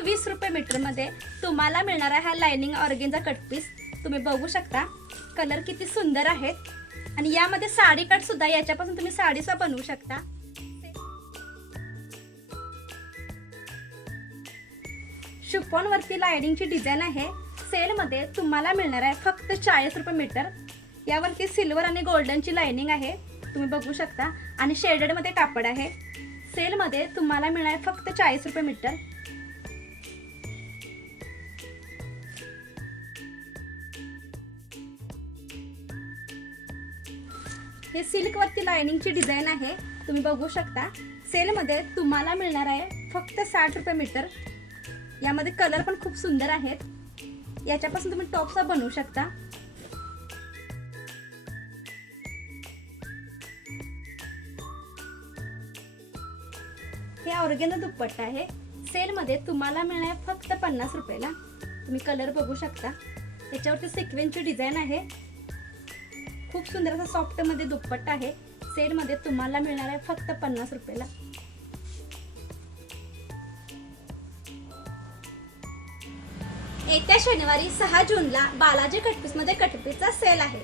20 रुपये मीटरमध्ये तुम्हाला मिळणार आहे हा लाइनिंग ऑर्गेन्झा कटपीस। तुम्ही बघू शकता कलर किती सुंदर आहेत आणि यामध्ये साडी कट सुद्धा, याच्यापासून तुम्ही साडी सुद्धा बनवू शकता। शिफॉन वरती लाइनिंगची डिझाइन आहे। सेल मध्ये तुम्हाला मिळणार आहे फक्त 40 रुपये मीटर। यावरती सिल्वर आणि गोल्डनची लाइनिंग आहे, तुम्ही बघू शकता, आणि शेडेड मध्ये कापड आहे। सेल मध्ये तुम्हाला मिळणार आहे फक्त 40 रुपये मीटर। हे सिल्क वरती लाइनिंगची डिझाइन आहे, तुम्ही बघू शकता। सेल मध्ये तुम्हाला मिळणार आहे फक्त 60 रुपये मीटर। यामध्ये कलर पण खूप सुंदर आहेत, याच्यापासून तुम्ही टॉप सुद्धा बनवू शकता। हे ऑर्गेन्झा दुपट्टा आहे। सेल मध्ये तुम्हाला मिळणार आहे फक्त 50 रुपयाला। तुम्ही कलर बघू शकता, याच्यावरती सिक्वेन्सची डिझाइन आहे, खूप सुंदर असा सॉफ्ट मध्ये दुपट्टा आहे। सेल मध्ये तुम्हाला मिळणार आहे फक्त 50 रुपयाला। येत्या शनिवारी 6 जूनला बालाजी कटपीस मध्ये कटपीसचा सेल आहे।